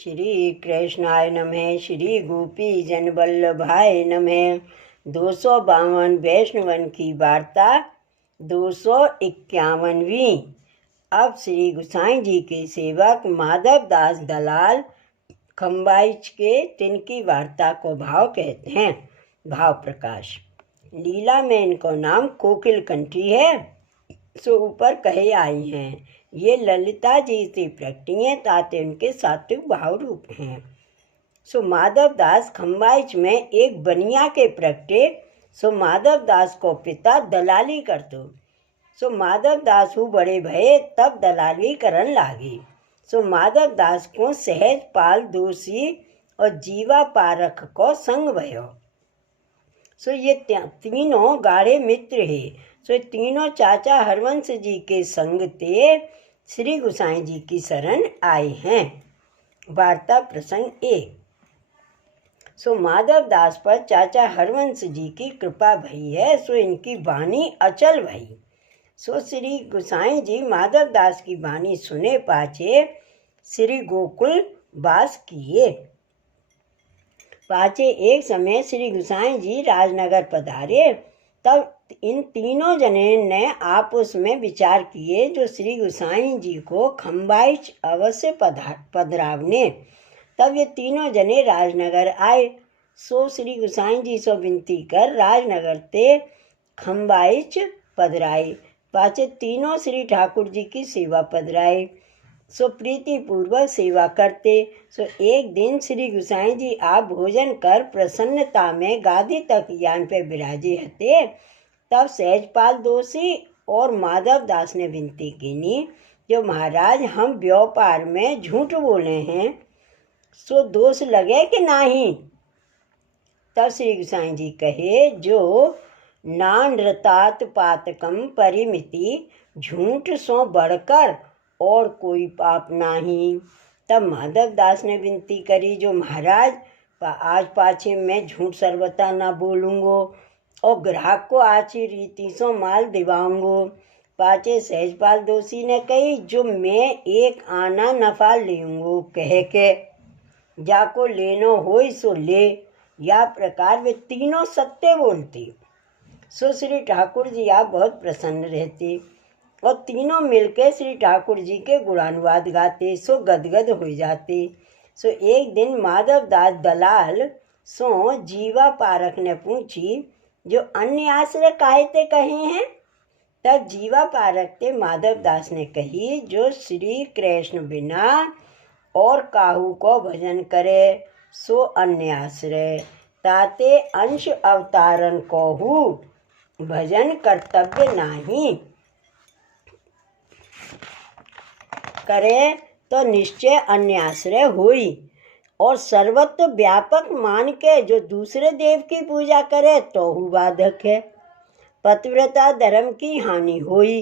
श्री कृष्णाय नमः। श्री गोपी जन वल्लभाय नमः। 252 वैष्णवन की वार्ता 251वीं। अब श्री गुसाई जी के सेवक माधव दास दलाल खम्बाइच के तिनकी वार्ता को भाव कहते हैं। भाव प्रकाश। लीला में इनको नाम कोकिल कंठी है, सो ऊपर कहे आई हैं। ये ललिता जी से प्रकटी हैं, ताते उनके सात्विक भाव रूप हैं। सो माधव दास खम्बाइच में एक बनिया के प्रगटे, सो माधव दास को पिता दलाली कर दो। सो माधव दास हु बड़े भये, तब दलाली करन लागी। सो माधव दास को सहज पाल दोषी और जीवा पारख को संग भयो। सो ये तीनों गाढ़े मित्र है। सो तीनों चाचा हरवंश जी के संग ते श्री गुसाई जी की शरण आए हैं। वार्ता प्रसंग 1। सो माधव दास पर चाचा हरवंश जी की कृपा भई है, सो इनकी वाणी अचल भई। सो श्री गुसाई जी माधव दास की वाणी सुने पाछे श्री गोकुल वास किए। पाछे एक समय श्री गुसाई जी राजनगर पधारे, तब इन तीनों जने ने आपस में विचार किए जो श्री गुसाई जी को खम्बाइच अवश्य पधरावने। तब ये तीनों जने राजनगर आए। सो श्री गुसाई जी से विनती कर राजनगर ते खम्बाइच पधराए। पाछे तीनों श्री ठाकुर जी की सेवा पधराए। सो प्रीति पूर्वक सेवा करते। सो एक दिन श्री गुसाई जी आप भोजन कर प्रसन्नता में गादी तक यान पे विराजे हते। तब सहजपाल दोषी और माधव दास ने विनती कीनी, जो महाराज हम व्यापार में झूठ बोले हैं, सो दोष लगे कि नहीं। तब श्री गुसाई जी कहे, जो नानृतात पातकम परिमिति, झूठ सो बढ़कर और कोई पाप नहीं। तब माधव दास ने विनती करी, जो महाराज आज पाछे मैं झूठ सर्वथा ना बोलूँगो और ग्राहक को आची रीति सो माल दिवाऊंगो। पाछे सहजपाल दोषी ने कही, जो मैं एक आना नफा लेऊंगो कह के जाको लेनो होई सो ले। या प्रकार वे तीनों सत्य बोलती। सो श्री ठाकुर जी आप बहुत प्रसन्न रहते और तीनों मिलकर श्री ठाकुर जी के गुणानुवाद गाते। सो गदगद हो जाते। सो एक दिन माधव दास दलाल सो जीवा पारक ने पूछी, जो अन्य आश्रय काहे ते कहे हैं। तब जीवा पारक ते माधव दास ने कही, जो श्री कृष्ण बिना और काहू को भजन करे सो अन्य आश्रय, ताते अंश अवतारण को हु भजन कर्तव्य नहीं करे तो निश्चय अन्य आश्रय हुई। और सर्वत्व व्यापक मान के जो दूसरे देव की पूजा करे तो हु बाधक है। पतिव्रता धर्म की हानि हुई,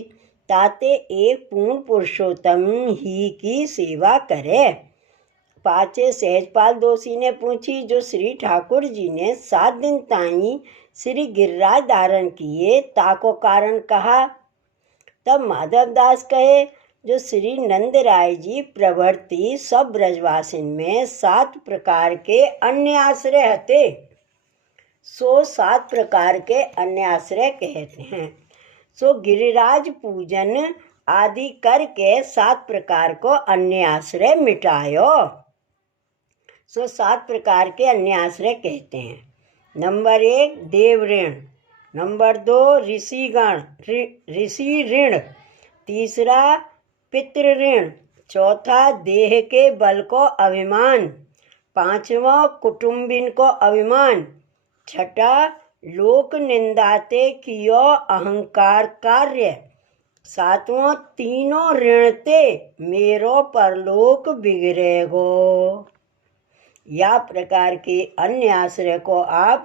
ताते एक पूर्ण पुरुषोत्तम ही की सेवा करे। पाछे सहजपाल दोषी ने पूछी, जो श्री ठाकुर जी ने 7 दिन ताई श्री गिरिराज धारण किए, ताको कारण कहा। तब माधव दास कहे, जो श्री नंद राय जी प्रभृति सब ब्रजवासिन में 7 प्रकार के अन्य आश्रय हते। सो 7 प्रकार के अन्य आश्रय कहते हैं। सो गिरिराज पूजन आदि करके 7 प्रकार को अन्य आश्रय मिटायो। सो 7 प्रकार के अन्य आश्रय कहते हैं। नंबर 1 देव ऋण, नंबर 2 ऋषिगण ऋषि ऋण, तीसरा पितृ ऋण, चौथा देह के बल को अभिमान, पांचवा कुटुंबिन को अभिमान, छठा लोक निंदाते कियो अहंकार कार्य, सातवां तीनों ऋण ते मेरो परलोक बिगड़ेगो। या प्रकार के अन्य आश्रय को आप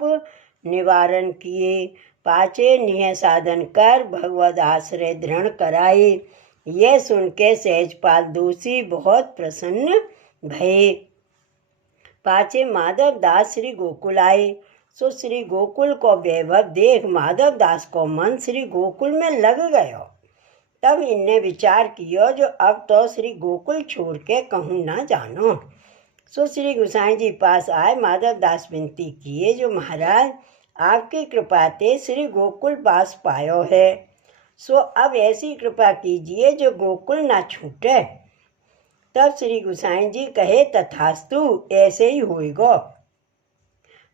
निवारण किए। पाछे निह साधन कर भगवद आश्रय दृढ़ कराए। यह सुन के सहजपाल दोषी बहुत प्रसन्न भये। पाछे माधव दास श्री गोकुल आए। सो श्री गोकुल को वैभव देख माधव दास को मन श्री गोकुल में लग गयो। तब इनने विचार कियो, जो अब तो श्री गोकुल छोड़ के कहूँ ना जानो। सो श्री गोसाई जी पास आए, माधव दास विनती किए, जो महाराज आपकी कृपा ते श्री गोकुल बास पायो है, सो अब ऐसी कृपा कीजिए जो गोकुल ना छूटे। तब श्री गोसाई जी कहे, तथास्तु, ऐसे ही होएगा।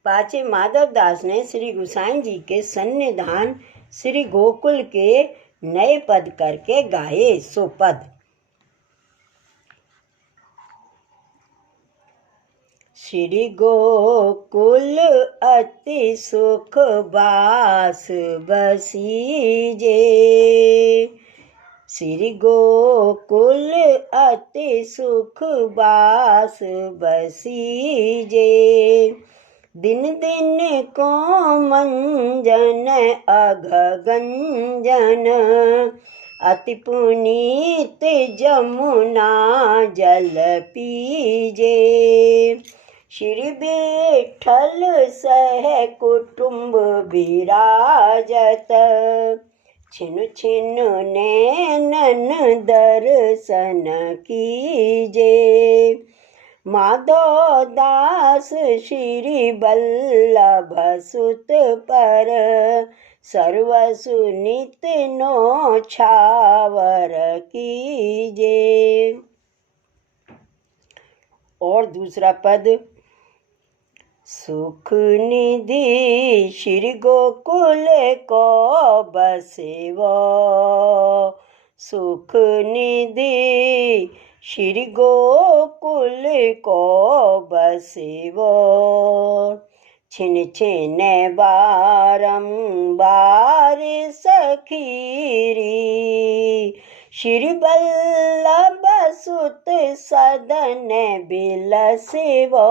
पाचे माधव दास ने श्री गोसाई जी के सन्निधान श्री गोकुल के नए पद करके गाए। सो पद, श्री गोकुल अति सुख बास बसीजे, श्री गोकुल अति सुख बास बसीजे, दिन दिन को मंजन अघगंजन, अति पुनीत जमुना जल पीजे, श्री विठ्ठल सह कुटुंब विराजत, छिन छिन नैनन दर्शन कीजे, माधव दास श्री बल्लभ सुत पर, सर्वसुनित नो छावर कीजे। और दूसरा पद, सुख निधि श्री गोकुल को बसेवो, सुख निधि श्री गोकुल को बसेवो, छिन छिन बारंबार सखीरी, श्री बल्लभ सुत सदन बिलसेवो,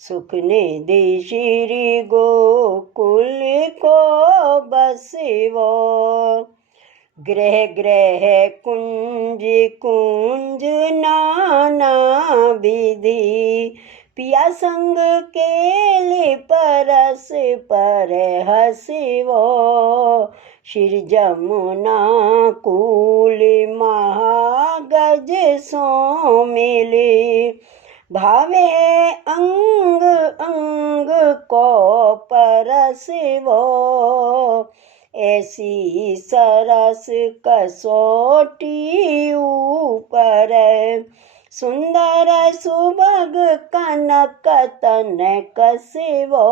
सुख निधि श्री गोकुल को बसेवो, ग्रह ग्रह कुंज कुंज नाना विधि, पिया संग केले परस पर हसिवो, श्री जमुना कूल महागज सो मिले, भावे अंग अंग को परसिवो, ऐसी सरस कसोटी ऊपर, सुंदर सुभग कनक तन कसिवो,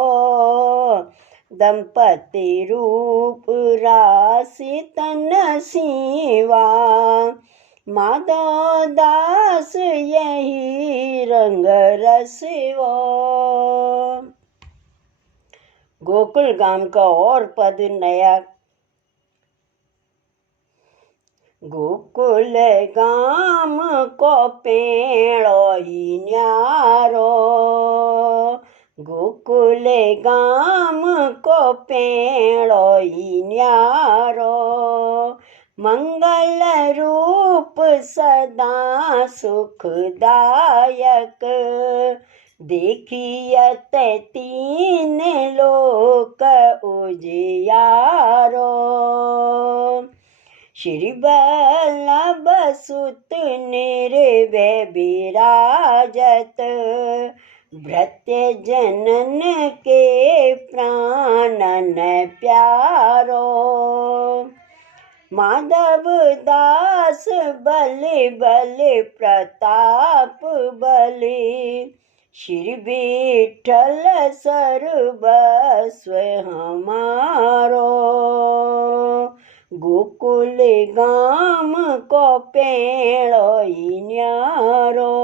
दंपति रूप राशि तन सीवा, माधव दास यही रंग रसिवो। गोकुल गाम का और पद नया, गोकुल गाम को पेड़ोई न्यारो, गोकुल गाम को पेड़ोई न्यारो, मंगल रूप सदा सुखदायक, देखियत तीन लोक उजियारो, श्री बल्लभ सुत निर्भय विराजत, भृत्य जनन के प्राणन प्यारो, माधव दास बलि बलि प्रताप बलि, श्री विठ्ठल सर्वस्व हमारो, गोकुल गाम को पेड़ोई न्यारो।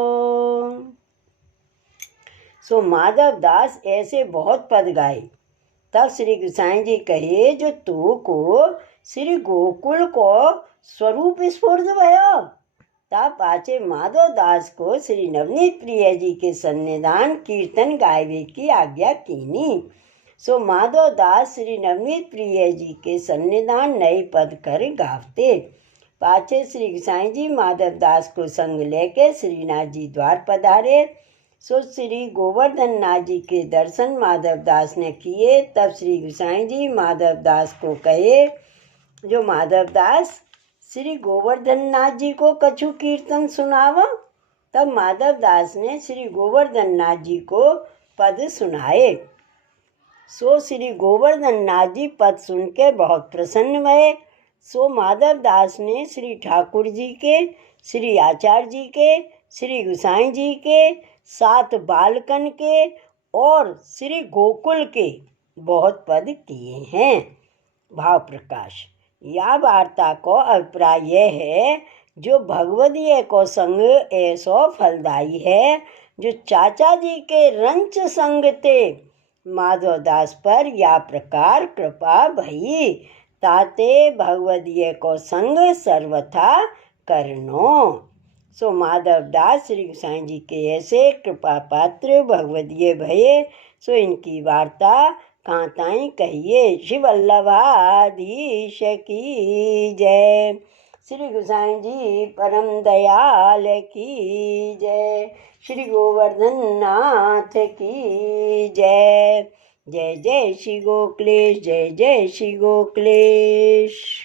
सो माधव दास ऐसे बहुत पद गाए। तब श्री गोसाई जी कहे, जो तू को श्री गोकुल को स्वरूप स्फुर्द भयो। तब पाचे माधव दास को श्री नवनीत प्रिय जी के सन्निधान कीर्तन गायवे की आज्ञा कीनी। सो माधव दास श्री नवनीत प्रिय जी के सन्निधान नए पद कर गावते। पाचे श्री गोसाई जी माधव दास को संग लेके श्रीनाथ जी द्वार पधारे। सो श्री गोवर्धन नाथ जी के दर्शन माधव दास ने किए। तब श्री गोसाई जी माधव दास को कहे, जो माधव दास श्री गोवर्धन नाथ जी को कछु कीर्तन सुनावा। तब माधव दास ने श्री गोवर्धन नाथ जी को पद सुनाए। सो श्री गोवर्धन नाथ जी पद सुन के बहुत प्रसन्न हुए। सो माधव दास ने श्री ठाकुर जी के, श्री आचार्य जी के, श्री गुसाई जी के, 7 बालकन के और श्री गोकुल के बहुत पद किए हैं। भाव प्रकाश। या वार्ता को अभिप्राय यह है, जो भगवदीय को संग ऐसो फलदायी है, जो चाचा जी के रंच संग ते माधव दास पर या प्रकार कृपा भई, ताते भगवदीय को संग सर्वथा करनो। सो माधव दास श्री गोसाई जी के ऐसे कृपा पात्र भगवदीय भये, सो इनकी वार्ता कहाँ ताई कहिए। श्री वल्लभाधीश की जय। श्री गोसाई जी परम दयाल की जय। श्री गोवर्धन नाथ की जय। जय जय श्री गोकुलेश, जय जय श्री गोकुलेश।